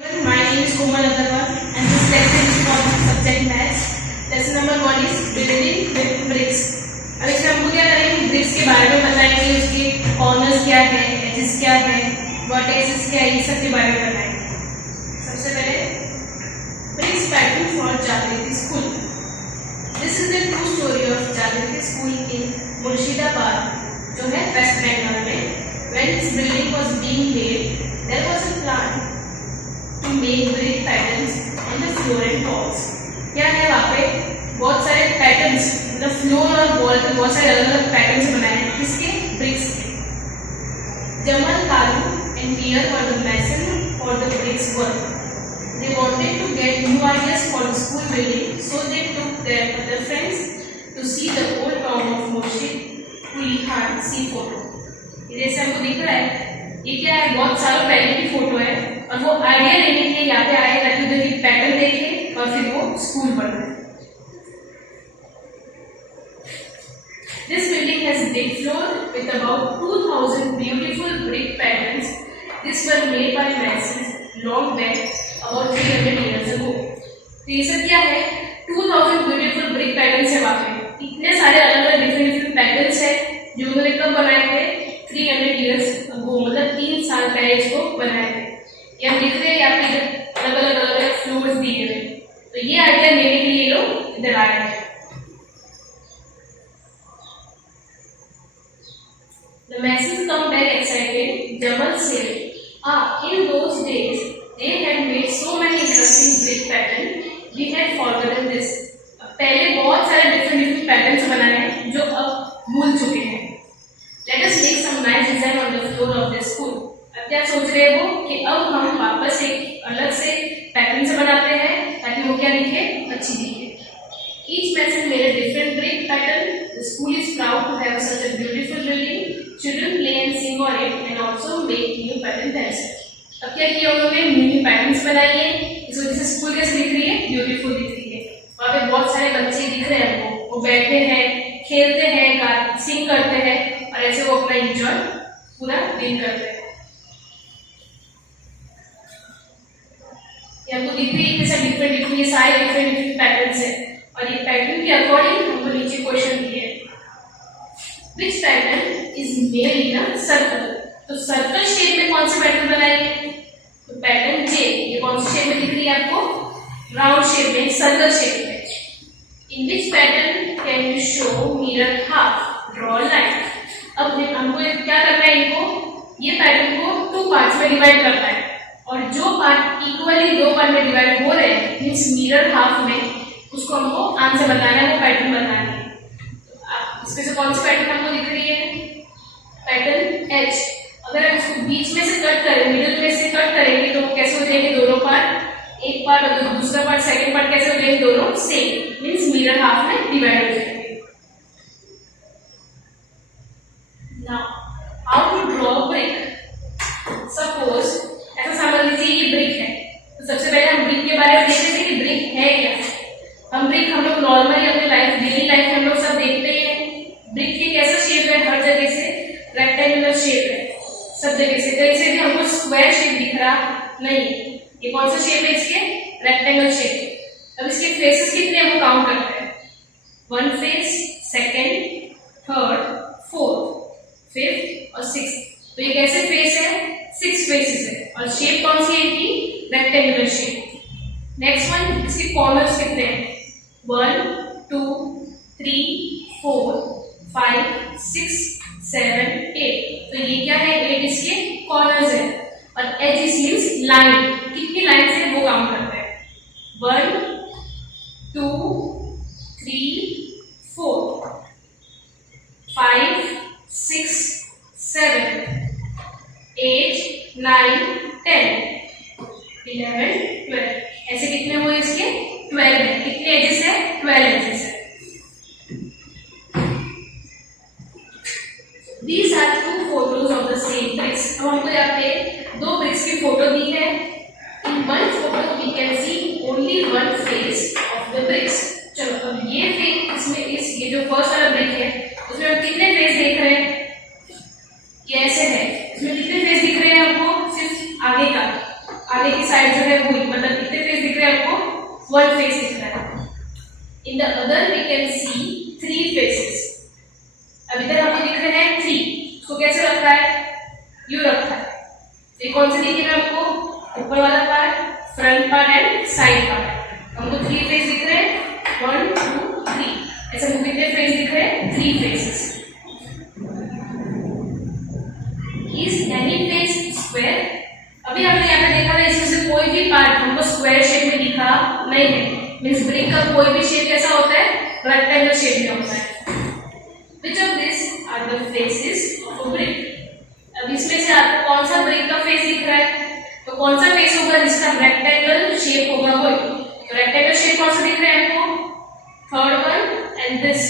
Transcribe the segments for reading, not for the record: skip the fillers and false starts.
My name is Komal Agarwal and this lecture is for subject maths. Lesson number 1 is building with bricks. अब इसमें हमको क्या करेंगे, BRICS के बारे में बताएंगे, उसके कॉर्नर्स क्या है, एजेस क्या है, वर्टेक्सेस क्या है, ये सब के बारे में बताएंगे। सबसे पहले ब्रिक्स पैटर्न फॉर जागृति school. This is the true story of जागृति स्कूल इन मुर्शिदाबाद जो है वेस्ट बंगाल में। When its building was being made, there was a plan to make brick patterns on the floor and walls. क्या है वहाँ पे बहुत सारे पैटर्न्स, मतलब फ्लोर और वॉल पे बहुत सारे अलग अलग पैटर्न्स बनाए हैं किसके, ब्रिक्स के। जमल Kalu and Pierre were the mason for the bricks work. They wanted to get new ideas for the school building, so they took their other friends to see the old town of Murshid Quli Khan see photo. ये जैसे हमको दिख रहा है, ये क्या है, बहुत सालों पहले की फोटो है और वो आइडिया लेने के लिए यहाँ पे आए ताकि उधर की पैटर्न देखे और फिर वो स्कूल पढ़े। This building has brick floor with about 2000 beautiful brick patterns. These were made by masons long back, about 300 years ago. तो ये सब क्या है, 2000 beautiful brick patterns है वहाँ पे। इतने सारे अलग अलग डिफरेंट पैटर्न्स है जो उन्होंने कब बनाए थे, 300 years ago, मतलब 3 साल पहले इसको बनाए थे। ये हम देख रहे हैं यहाँ पे अलग अलग फ्लोर्स दिए हुए, तो ये आइडिया लेने के लिए लोग इधर आए हैं। The masons come back excited. Jamal said, in those days they had made so many interesting brick patterns. We had forgotten this. पहले बहुत सारे different patterns बनाए हैं जो अब भूल चुके हैं। Let us make some nice design on the floor of the school. अब क्या सोच रहे हो कि अब हम वापस एक अलग से पैटर्न से बनाते हैं ताकि वो क्या दिखे, अच्छी दिखे। Each mason made a different brick pattern. The school is proud to have such a beautiful building. Children play and sing on it and also make new patterns themselves. अब क्या किया उन्होंने, न्यू पैटर्न्स बनाई है, इस वजह से school कैसे दिख रही है, ब्यूटीफुल दिख रही है। वहाँ पे बहुत सारे बच्चे दिख रहे हैं, वो बैठे हैं, खेलते हैं, सिंग करते हैं और ऐसे वो अपना एंजॉय पूरा दिन करते हैं। ये हमको दिख रही है कि सब डिफरेंट ये सारे डिफरेंट पैटर्न्स है और ये पैटर्न के अकॉर्डिंग हमको नीचे क्वेश्चन दिए। Which pattern is made in a circle? तो सर्कल शेप में कौन से पैटर्न बनाएंगे, तो पैटर्न जे, ये कौन सी शेप में दिख रही है आपको, राउंड शेप में, सर्कल शेप में। In which pattern can you show mirror half? Draw line. अब हमको क्या करना है, इनको ये पैटर्न को 2 पार्ट्स में डिवाइड करना है और जो पार्ट इक्वली 2 पार्ट में डिवाइड हो रहे हैं मीन्स मिरर हाफ में, उसको हमको आंसर बताना है, वो पैटर्न बताना है। इसमें से कौन सी पैटर्न हमको दिख रही है, पैटर्न एच। अगर हम इसको बीच में से कट करें, मिडिल में से कट करेंगे तो वो कैसे हो जाएंगे, दोनों पार्ट, एक पार्ट और दूसरा पार्ट, सेकंड पार्ट कैसे हो जाएंगे, दोनों सेम, मींस मिरर हाफ में डिवाइड हो जाएंगे। Now how to draw brick. Suppose ऐसा समझ लीजिए ये ब्रिक है, तो सबसे पहले हम ब्रिक के बारे में देख लेते हैं कि ब्रिक है क्या। हम लोग नॉर्मली अपने लाइफ, डेली लाइफ में हम लोग सब देखते हैं ब्रिक की कैसा शेप है, हर जगह से रेक्टेंगुलर शेप है, सब जगह से, कहीं से भी हमको स्क्वायर शेप दिख रहा नहीं। ये कौन सा शेप है इसके, रेक्टेंगल शेप। अब इसके फेसेस कितने हैं वो काउंट करते हैं, 1 face, second, third, fourth, fifth और सिक्स्थ। तो ये कैसे फेस है, 6 फेसेस है और शेप कौन सी है इनकी, रेक्टेंगुलर शेप। नेक्स्ट वन, इसके कॉर्नर्स कितने हैं, 1 2 3 4 5 6 7 8। तो ये क्या है, 8 इसके कॉर्नर्स है और एज मींस लाइन, कितनी लाइन से वो काउंट करते हैं, 1 2 3 4 5 6 7 8 9 10 11 12। ऐसे कितने हुए इसके, 12 है। कितने एजेस है, 12 एजेस है। These are 2 photos of the same bricks. अब हमको यहाँ पे 2 ब्रिक्स की फोटो दी है। In one photo we can see only one face of the bricks. चलो अब ये फेस, इसमें ये जो फर्स्ट वाला ब्रिक है उसमें हम कितने फेस देख रहे हैं, ये ऐसे है, इसमें कितने फेस दिख रहे हैं हमको, सिर्फ आगे का आगे की साइड जो है वही, मतलब कितने फेस दिख रहे हैं आपको? 1 फेस दिख रहा है। In the other we can see 3 faces. अब इधर आपको दिख रहे हैं 3, इसको कैसे रखा है? यू रखा है। ये कौन से दिख रहे हैं आपको? ऊपर वाला part, front part and side part. हमको 3 फेस दिख रहे हैं, 1 2 3। ऐसे हमको कितने फेस दिख रहे हैं? 3 faces. Is any face square? अभी हमने यहाँ पे देखा था इसमें से कोई भी पार्ट हमको स्क्वायर शेप में दिखा नहीं है। मीन्स ब्रिक का कोई भी शेप कैसा होता है? रेक्टेंगल शेप में होता है। Which of this are the faces of a brick? अब इसमें से आपको कौन सा ब्रिक का फेस दिख रहा है? तो कौन सा फेस होगा जिसका रेक्टेंगल शेप होगा वही? तो रेक्टेंगल शेप कौन सा दिख रहा है आपको? Third one and this.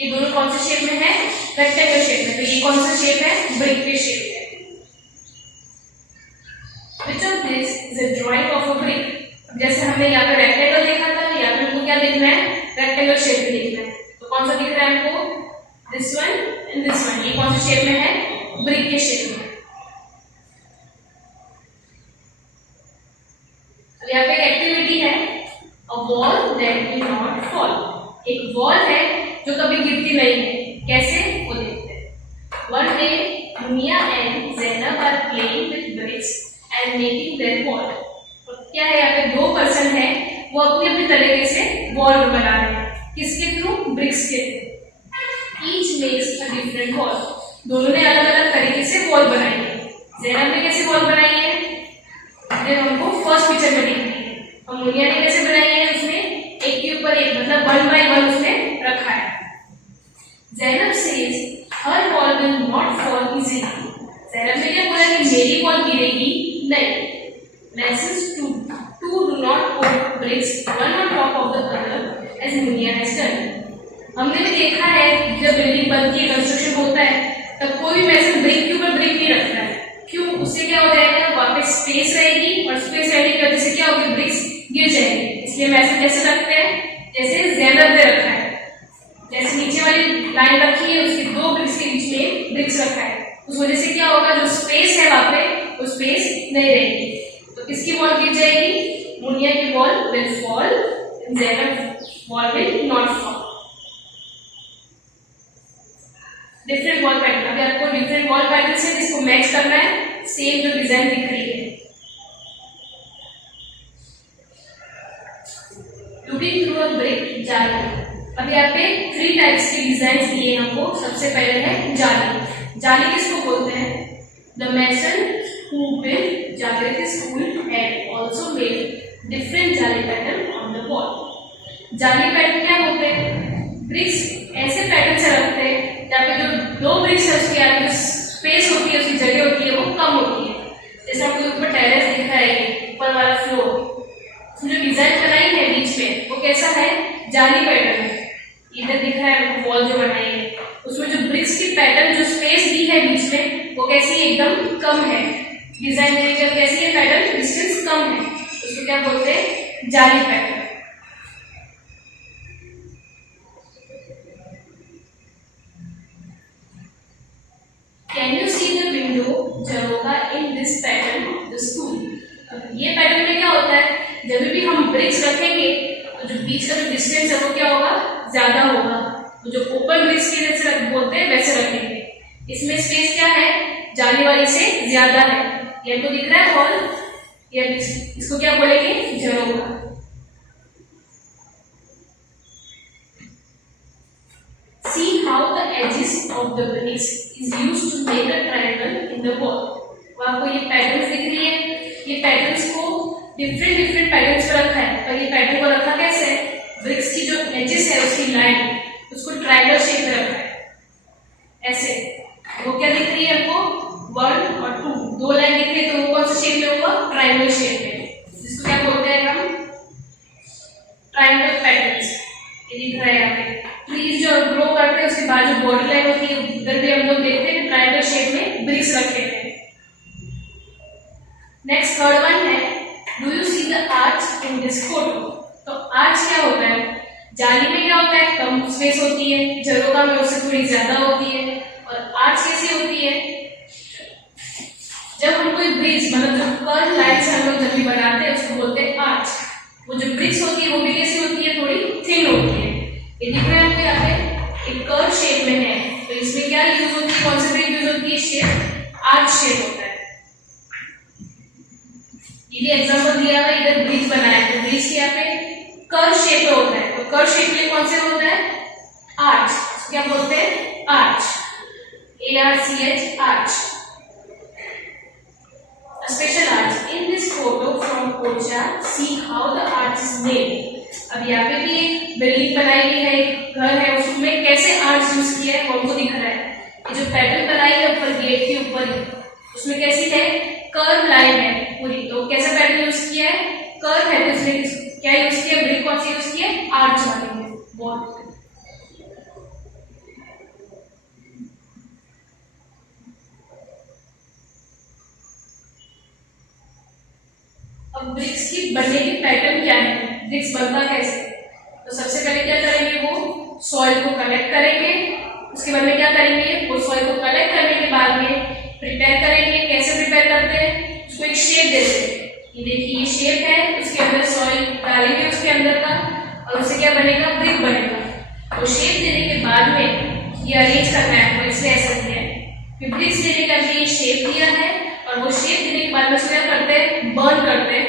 ये दोनों कौन से शेप में है? रेक्टेंगल शेप में। तो ये कौन सा शेप है? ब्रिक के शेप है। Which of this is a drawing of a brick? जैसे हमने यहाँ पे रेक्टेंगल देखा था, यहाँ पे हमको क्या देखना है? रेक्टेंगल शेप में देखना है। तो कौन सा दिख रहा है हमको? This one and this one. ये कौन से शेप में है? ब्रिक के शेप में। अब यहाँ पे एक एक्टिविटी है, a wall that will not fall। एक वॉल है जो कभी गिरती नहीं है। कैसे? वो देखते हैं। One day, Mia and Zainab are playing with bricks and making their wall। क्या है? यहाँ पे 2 पर्सन है, वो अपने अपने तरीके से वॉल बना रहे हैं। किसके थ्रू? ब्रिक्स के through. Each makes a different wall. दोनों ने अलग अलग तरीके से वॉल बनाई है। ज़ैनब ने कैसे वॉल बनाई है? जो हमको फर्स्ट पिक्चर में दिख रही है। और मुनिया ने कैसे बनाई है? उसने एक के ऊपर एक, मतलब 1 by 1 उसने रखा है। Zainab says her wall will not fall easily. Zainab ने क्या बोला कि मेरी वॉल गिरेगी नहीं। Lessons 2 do not put bricks one on top of the other as Munia has done। हमने भी देखा है जब बिल्डिंग बनती है, कंस्ट्रक्शन होता है, तब कोई भी वैसे ब्रिक के ऊपर ब्रिक नहीं रखता है। क्यों? उससे क्या हो जाएगा? वहाँ पे स्पेस रहेगी और स्पेस रहने की वजह से क्या होगी? ब्रिक्स गिर जाएंगे। इसलिए हम ऐसे कैसे रखते हैं? जैसे ज़ैनब ने रखा है। जैसे नीचे वाली लाइन रखी है, उसके 2 ब्रिक्स के बीच में ब्रिक्स रखा है। उस वजह से क्या होगा? जो स्पेस है वहाँ पे, वो स्पेस नहीं रहेगी। तो किसकी वॉल गिर जाएगी? मुनिया की wall will fall, Zainab wall will not fall. Different wall pattern. अभी आपको डिफरेंट वॉल पैटर्न से इसको मैच करना है, सेम जो डिजाइन दिख रही है। लुकिंग थ्रू अ ब्रिक जाली। अभी यहाँ पे 3 टाइप्स के डिजाइन दिए हमको। सबसे पहले है जाली। जाली किसको बोलते हैं? The mason who built Jagriti school had also made different jali pattern on the wall। जाली पैटर्न क्या होते हैं? ब्रिक्स ऐसे पैटर्न से रखते हैं जहाँ पे जो 2 ब्रिक्स है उसकी आगे जो स्पेस होती है, उसकी जगह होती है, वो कम होती है। जैसे आपको ऊपर टेरेस दिख रहा है, ऊपर वाला फ्लोर, उसमें जो डिजाइन बनाई है बीच में, वो कैसा है? जाली पैटर्न है। इधर दिख रहा है वॉल जो बनाई है, उसमें जो ब्रिक्स की पैटर्न, जो स्पेस दी है बीच में, वो कैसी एकदम कम है। डिजाइन कैसी है? पैटर्न डिस्टेंस कम है, उसको क्या बोलते हैं? जाली pattern. Can you see the window झरोखा in this pattern of the school? ये पैटर्न में क्या होता है? जब भी हम ब्रिक्स रखेंगे तो जो बीच का जो डिस्टेंस है वो क्या होगा? ज्यादा होगा। तो जो ओपन ब्रिक्स के जैसे बोलते हैं वैसे रखेंगे। इसमें स्पेस क्या है? जाली वाली से ज्यादा है। ये तो दिख रहा है हॉल, ये इसको क्या बोलेंगे? झरोखा। See how the edges of the bricks is used to make a triangle in the wall। आपको ये पैटर्न्स दिख रही है, ये पैटर्न्स को डिफरेंट पैटर्न्स पर रखा है। और ये पैटर्न को रखा कैसे है? ब्रिक्स की जो एजेस है उसकी लाइन, उसको ट्रायंगल शेप में रखा है ऐसे। वो क्या दिख रही है हमको? 1 और 2, 2 लाइन दिख रही है, तो वो कौन सा शेप में होगा? ट्रायंगल शेप में, जिसको क्या बोलते हैं हम? Triangle patterns. ये दिख रहा है यहाँ पे। ट्रीज जो ग्रो करते हैं उसके बाद जो बॉडी लाइन होती है, उधर भी हम लोग देखते हैं ट्रायंगल शेप में ब्रिक्स रखे हैं। नेक्स्ट थर्ड वन है, do you see the arch in this photo? तो आर्च क्या होता है? जाली में क्या होता है? कम स्पेस होती है, झरोखा में उससे थोड़ी ज्यादा होती है। और आर्च कैसी होती है? जब हम कोई ब्रिज मतलब जो कर्व लाइन से हम लोग जब भी बनाते हैं उसको बोलते हैं आर्च। वो जो ब्रिज होती है वो भी कैसी होती है, थोड़ी थिन होती है। ये दिख रहा है आपको यहाँ पे एक कर्व शेप में है, तो इसमें क्या यूज होती है, कौन सी ब्रिज यूज होती है, शेप आर्च शेप होता है। ये एग्जांपल दिया हुआ, इधर ब्रिज बनाया है, तो ब्रिज यहाँ पे कर्व शेप में होता है, तो कर्व शेप में कौन से होता है, आर्च। क्या बोलते हैं, arch, ARCH, arch. A special arch in this photo from Kocha, see how the arch is made। अब यहाँ पे भी एक बिल्डिंग बनाई हुई है, एक घर है, उसमें कैसे आर्च यूज किया है वो हमको दिख रहा है। ये जो पैटर्न बनाई है ऊपर गेट के ऊपर ही, उसमें कैसी है, कर्व लाइन है पूरी, तो कैसा पैटर्न यूज किया है, कर्व है, तो इसमें क्या यूज किया, ब्रिक कौन सी यूज किया है, आर्च वाली है। बहुत अब ब्रिक्स की बनने की पैटर्न क्या है, ब्रिक्स बनता कैसे, तो सबसे पहले क्या करेंगे, वो सॉइल को कलेक्ट करेंगे। उसके बाद में क्या करेंगे, वो सॉइल को कलेक्ट करने के बाद में प्रिपेयर करेंगे। कैसे प्रिपेयर करते हैं, उसको एक शेप देते हैं। ये देखिए ये शेप है, उसके अंदर सॉइल डालेंगे उसके अंदर का, और उससे क्या बनेगा, ब्रिक बनेगा। तो शेप देने के बाद में ये अरेंज करना है, तो इसलिए ऐसा किया है। फिर ब्रिक्स देने का ये शेप दिया है, और वो शेप देने के बाद में क्या करते हैं, बर्न करते हैं,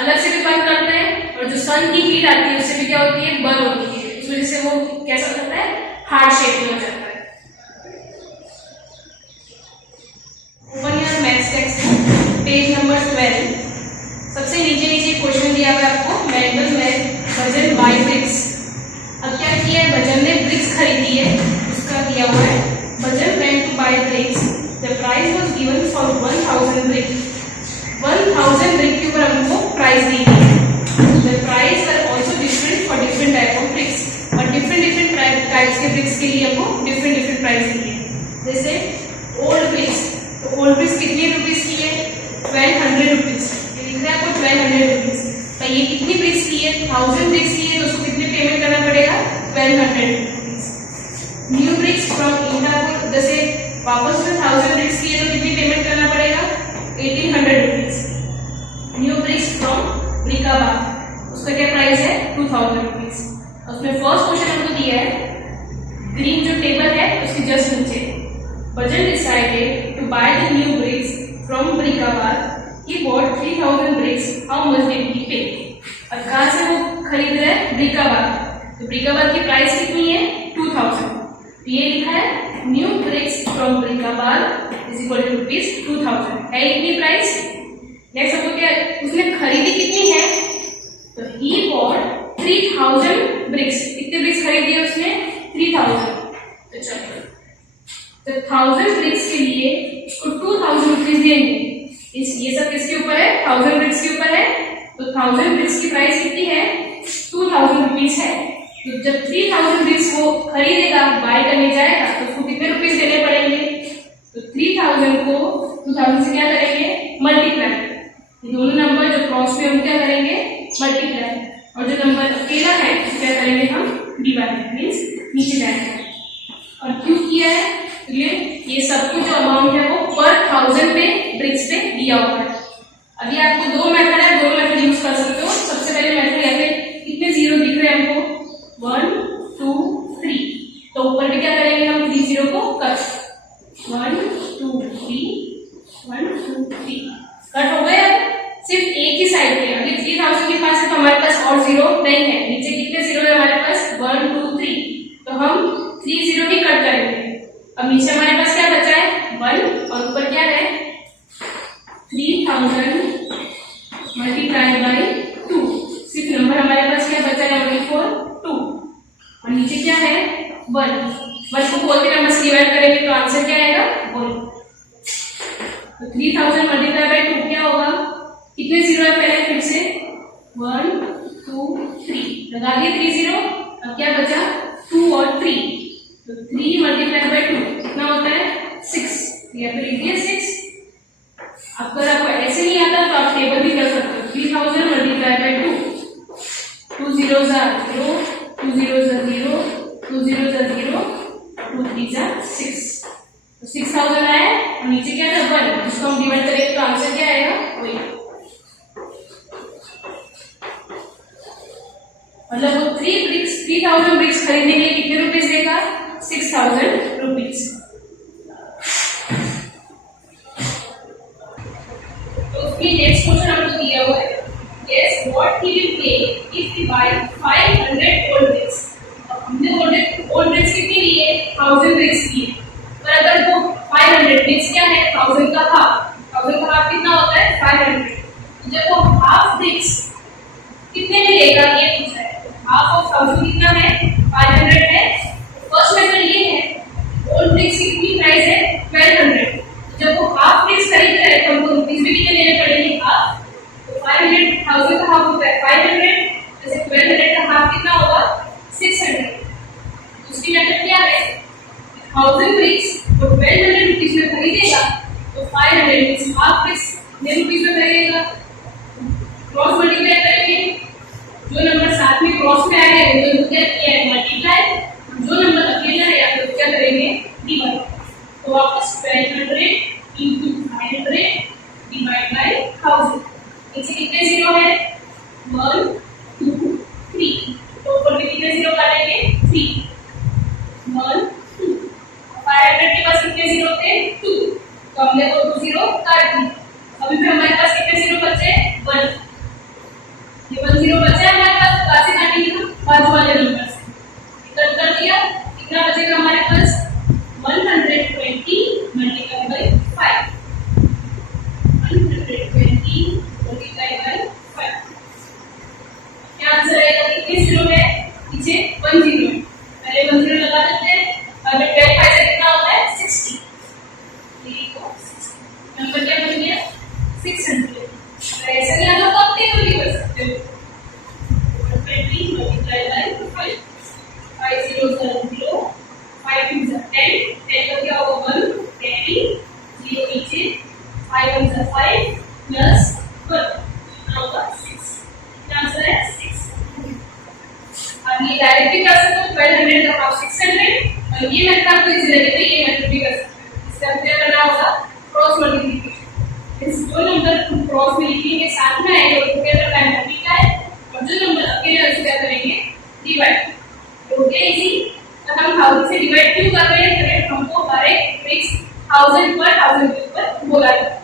अलग से भी बर्न करते हैं, और जो सन की हीट आती है उससे भी क्या होती है, बर्न होती है। इस वजह से वो कैसा होता है, हार्ड शेप में हो जाता है। Open your maths text page number 12। सबसे नीचे क्वेश्चन दिया हुआ है आपको, मैनुअल में वजन बाय ब्रिक्स। अब क्या किया है, वजन ने ब्रिक्स खरीदी है, उसका दिया हुआ है, वजन went to buy bricks, the price was given for 1000 brick. 1000 brick के ऊपर हमको प्राइस दी गई है। The price are also different for different type of bricks, और डिफरेंट टाइप्स के ब्रिक्स के लिए हमको डिफरेंट प्राइस दी है। जैसे ओल्ड ब्रिक्स, तो ओल्ड ब्रिक्स कितने रुपीज की है, 1200 रुपीज। ये लिख रहा है आपको 1200 रुपीज। तो ये कितनी ब्रिक्स की है, 1000 ब्रिक्स की है, तो उसको कितने पेमेंट करना पड़ेगा, 1200 rupees. New bricks from India, जैसे वापस में 1000 ब्रिक्स की है तो कितनी पेमेंट करना पड़ेगा, 1800 रुपीज। न्यू ब्रिक्स फ्रॉम ब्रिकाबाद, उसका क्या प्राइस है, 2000 रुपीज। उसमें फर्स्ट क्वेश्चन हमको दिया है, ग्रीन जो टेबल है उसके जस्ट नीचे, budget decided to buy the new bricks from Brickabad, he bought 3000 bricks, how much did he pay. अब कहाँ से वो खरीद रहे हैं, ब्रिकाबाद, तो ब्रिकाबाद की प्राइस कितनी है, 2000। ये लिखा है new bricks from Brickabad is equal to ₹2000 है इतनी प्राइस। नेक्स्ट हमको क्या, उसने खरीदी कितनी है, तो ही बॉट 3000 ब्रिक्स। कितने ब्रिक्स खरीदी है उसने, 3000। तो चलो, तो 1000 ब्रिक्स के लिए उसको 2000 रुपीज देंगे। ये सब किसके ऊपर है, 1000 ब्रिक्स के ऊपर है, तो 1000 ब्रिक्स की प्राइस कितनी है, 2000 रुपीज है। तो जब 3000 ब्रिक्स वो खरीदेगा, बाय करने जाएगा, तो उसको कितने रुपीज देने पड़ेंगे, तो 3000 को 2000 से क्या करेंगे, मल्टीप्लाई। दोनों नंबर जो क्रॉस पे हम क्या करेंगे, मल्टीप्लाई, और जो नंबर अकेला है क्या करेंगे हम, डिवाइड, मीन्स नीचे जाएंगे। और क्यों किया है, तो ये सब कुछ जो अमाउंट है वो पर 1000 पे ब्रिक्स पे दिया हुआ है। अभी आपको दो मेथड है, दोनों मेथड यूज कर सकते हो। सबसे पहले मेथड यहाँ पे कितने जीरो दिख रहे हैं हमको, 1 2 3, तो ऊपर भी क्या करेंगे हम, 3 जीरो को कट, 1 2 3 1 2 3 कट हो गया। सिर्फ एक ही साइड पे, अभी 3000 के पास है तो हमारे पास और जीरो नहीं है, नीचे कितने जीरो है हमारे पास, 1 2 3, तो हम 3 जीरो ही कट करेंगे। अब नीचे हमारे पास क्या बचा है, 1, और ऊपर क्या है, 3000 मल्टीप्लाइड बाई 2। सिर्फ नंबर हमारे पास क्या बचा है, 2, और नीचे क्या है, 1 को बोलते नंबर से डिवाइड करेंगे तो आंसर क्या आएगा, 1। तो 3000 मल्टीप्लाई बाई 2 क्या होगा, कितने जीरो है पहले फिर से, 1 2 3 लगा दिए 3 जीरो। अब क्या बचा, 2 और 3, तो 3 मल्टीप्लाई बाई 2 कितना होता है, 6। या तो लिख दिया 6। अगर आपको ऐसे नहीं आता तो आप टेबल भी कर सकते हो, 3000 मल्टीप्लाई बाई 2, 2 जीरो जा 0, 2 जीरो जा 0, 2 जीरो जा 0, 2 3 जा 6, तो 6000 आया। और नीचे क्या था, 1, इसको हम डिवाइड करेंगे तो आंसर क्या 3000 ब्रिक्स खरीदने के लिए कितने रुपीज देगा? 6000 रुपीज। तो उसमें नेक्स्ट क्वेश्चन हमको दिया हुआ है, guess what he will pay if we buy 500 old bricks. अब हमने ओल्ड ब्रिक्स कितनी ली है? 1000 ब्रिक्स ली है, पर अगर वो 500 ब्रिक्स क्या है? 1000 का हाफ। 1000 का हाफ कितना होता है? 500। जब वो हाफ ब्रिक्स कितने में लेगा ये पूछा है। हाफ ऑफ 1000 कितना है? 500 है। फर्स्ट मेथड ये है, ओल्ड ब्रिक्स की कितनी प्राइस है? 1200। जब वो हाफ ब्रिक्स खरीद रहे हैं तो हमको रुपीस भी कितने लेने पड़ेंगे? हाफ। तो 500 1000 का हाफ होता है 500, जैसे 1200 का हाफ कितना होगा? 600। उसकी मेथड क्या है? 1000 ब्रिक्स तो 1200 रुपीस में खरीदेगा, तो 500 ब्रिक्स हाफ ब्रिक्स कितने रुपीस में खरीदेगा? क्रॉस मल्टीप्लाई करेंगे, जो नंबर साथ में क्रॉस में आएगा वो क्या किया है? मल्टीप्लाई। जो नंबर अकेला है या तो क्या करेंगे? डिवाइड। तो वापस 1200 into 500 डिवाइड बाय 1000। नीचे कितने जीरो है? 1 2 3। तो ऊपर में कितने जीरो काटेंगे? 3 1 2। 500 के पास कितने जीरो थे? 2, तो हमने वो 2 जीरो काट दिए। अभी भी हमारे पास कितने जीरो बचे? 1। ये 1 जीरो बचा है हमारे पास, कहाँ से काटेंगे हम? बाजू वाले नंबर से। कट कर दिया, कितना बचेगा हमारे पास? 120 मल्टीप्लाई बाय 5। 120 multiply by 5। क्या आंसर आएगा? कितने जीरो है? नीचे 1 जीरो है, पहले 1 जीरो लगा देते हैं। अब 12 5 से कितना होता है? 60। नंबर क्या बन गया? 600। ऐसा नहीं आप कब टेबल भी कर सकते हो। 120 मल्टीप्लाई बाय 5। 5 0 0, 5 2 10, 10 का क्या होगा? 1 10, 0 नीचे, 5 1 5 प्लस 1 होगा 6। क्या आंसर है? 6। अब ये डायरेक्ट भी कर सकते हो, 1200 का हाफ 600, और ये मेथड आपको इजी लगे तो ये मेथड भी कर सकते हो। इसका क्या करना होगा? Cross multiplication. इस दो नंबर क्रॉस में लिखेंगे, साथ में आएंगे तो क्या करना है? मल्टीप्लाई, और जो नंबर अकेले है उसको क्या करेंगे? डिवाइड। तो क्या इजी? तो हम 1000 से डिवाइड क्यों कर रहे हैं? हमको हर एक ब्रिक्स 1000 पर 1000 के ऊपर बोला जाता है।